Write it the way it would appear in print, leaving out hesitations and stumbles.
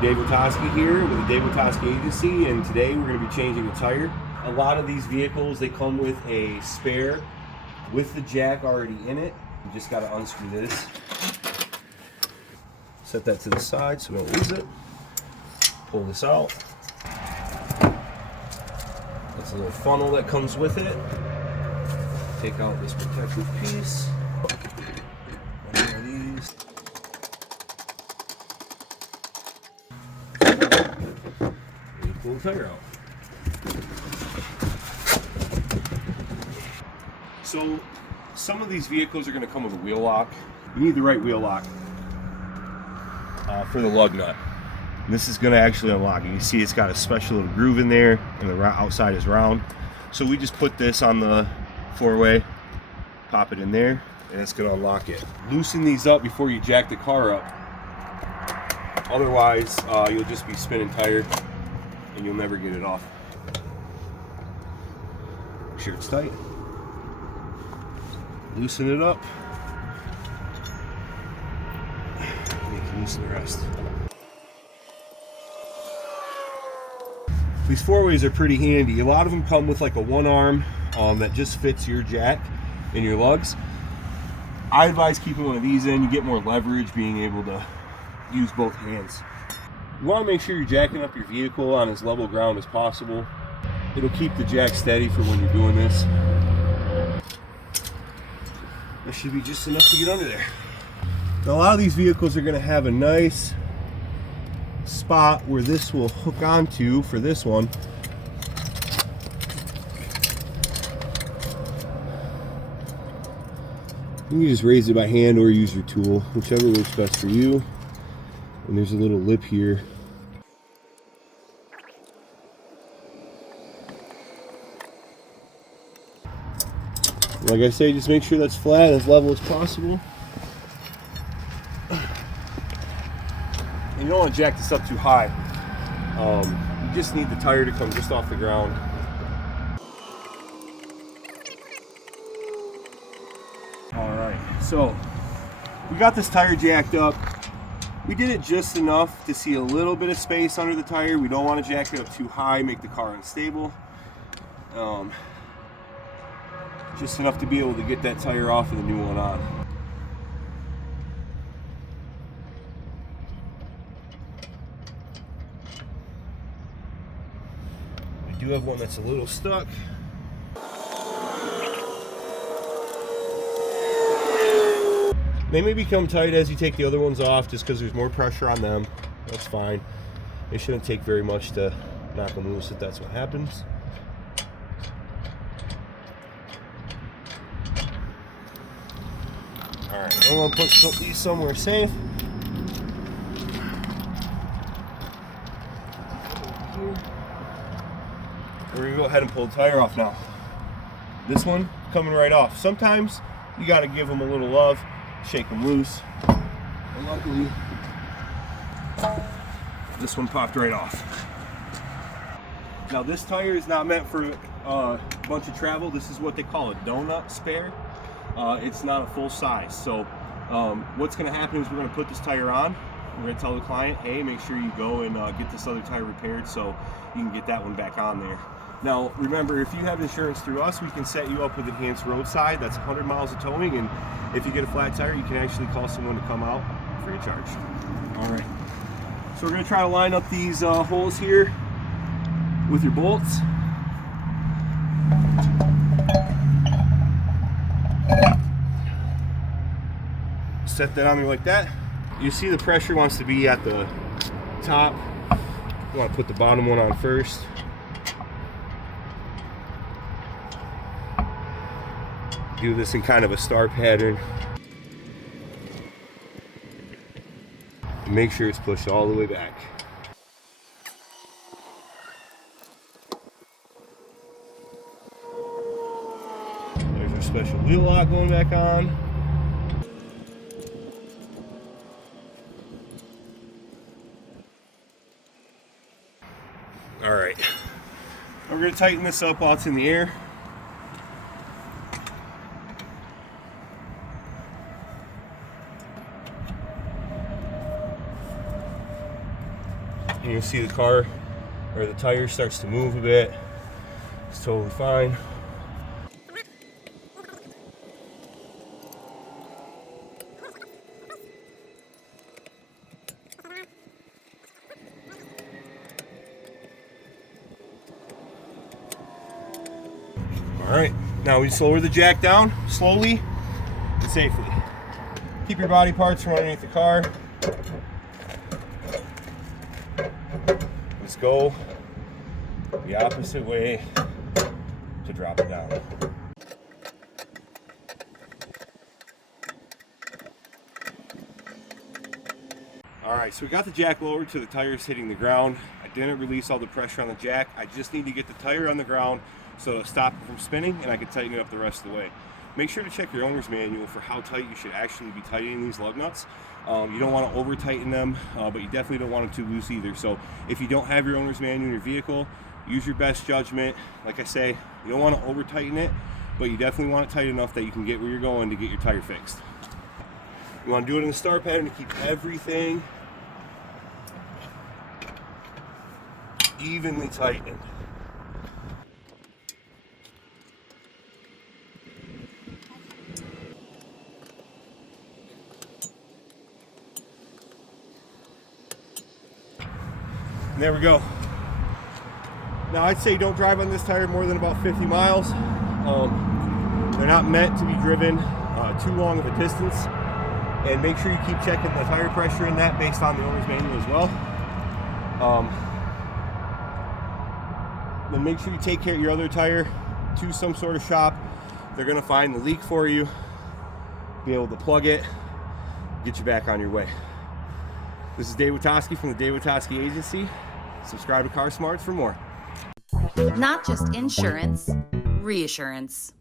David Wetoskey here with the David Wetoskey Agency, and today we're going to be changing a tire. A lot of these vehicles, they come with a spare with the jack already in it. You just got to unscrew this. Set that to the side so we don't lose it. Pull this out. That's a little funnel that comes with it. Take out this protective piece. One of these. Pull the tire out. So some of these vehicles are going to come with a wheel lock. You need the right wheel lock for the lug nut. And this is going to actually unlock it. You see it's got a special little groove in there, and the outside is round. So we just put this on the four-way, pop it in there, and it's going to unlock it. Loosen these up before you jack the car up. Otherwise, you'll just be spinning tire and you'll never get it off. Make sure it's tight. Loosen it up. And you can loosen the rest. These four-ways are pretty handy. A lot of them come with like a one arm that just fits your jack and your lugs. I advise keeping one of these in. You get more leverage being able to use both hands. You want to make sure you're jacking up your vehicle on as level ground as possible. It'll keep the jack steady for when you're doing this. That should be just enough to get under there. Now, a lot of these vehicles are going to have a nice spot where this will hook onto for this one. You can just raise it by hand or use your tool, whichever works best for you. And there's a little lip here. Like I say, just make sure that's flat, as level as possible. And you don't want to jack this up too high. You just need the tire to come just off the ground. Alright, so we got this tire jacked up. We did it just enough to see a little bit of space under the tire. We don't want to jack it up too high, make the car unstable. Just enough to be able to get that tire off and the new one on. I do have one that's a little stuck. They may become tight as you take the other ones off just because there's more pressure on them. That's fine. It shouldn't take very much to knock them loose if that's what happens. Alright, I'm going to put these somewhere safe. We're going to go ahead and pull the tire off now. This one coming right off. Sometimes you got to give them a little love. Shake them loose. And luckily, this one popped right off. Now this tire is not meant for a bunch of travel. This is what they call a donut spare. It's not a full size. So what's going to happen is we're going to put this tire on. We're going to tell the client, hey, make sure you go and get this other tire repaired so you can get that one back on there. Now, remember, if you have insurance through us, we can set you up with enhanced roadside. That's 100 miles of towing, and if you get a flat tire, you can actually call someone to come out free of charge. All right. So we're going to try to line up these holes here with your bolts. Set that on there like that. You see the pressure wants to be at the top. You want to put the bottom one on first. Do this in kind of a star pattern. Make sure it's pushed all the way back. There's our special wheel lock going back on. All right, we're going to tighten this up while it's in the air. and you'll see the car or the tire starts to move a bit. It's totally fine. All right, now we just lower the jack down slowly and safely. Keep your body parts from underneath the car. Just go the opposite way to drop it down. All right, so we got the jack lowered to the tires hitting the ground. I didn't release all the pressure on the jack. I just need to get the tire on the ground so it'll stop it from spinning, and I can tighten it up the rest of the way. Make sure to check your owner's manual for how tight you should actually be tightening these lug nuts. You don't want to over tighten them, but you definitely don't want them too loose either. So if you don't have your owner's manual in your vehicle, use your best judgment. Like I say, you don't want to over tighten it, but you definitely want it tight enough that you can get where you're going to get your tire fixed. You want to do it in the star pattern to keep everything evenly tightened. And there we go. Now I'd say don't drive on this tire more than about 50 miles. They're not meant to be driven too long of a distance. And make sure you keep checking the tire pressure in that based on the owner's manual as well. Then make sure you take care of your other tire to some sort of shop. They're gonna find the leak for you, be able to plug it, get you back on your way. This is David Wetoskey from the David Wetoskey Agency. Subscribe to CarSmarts for more. Not just insurance, reassurance.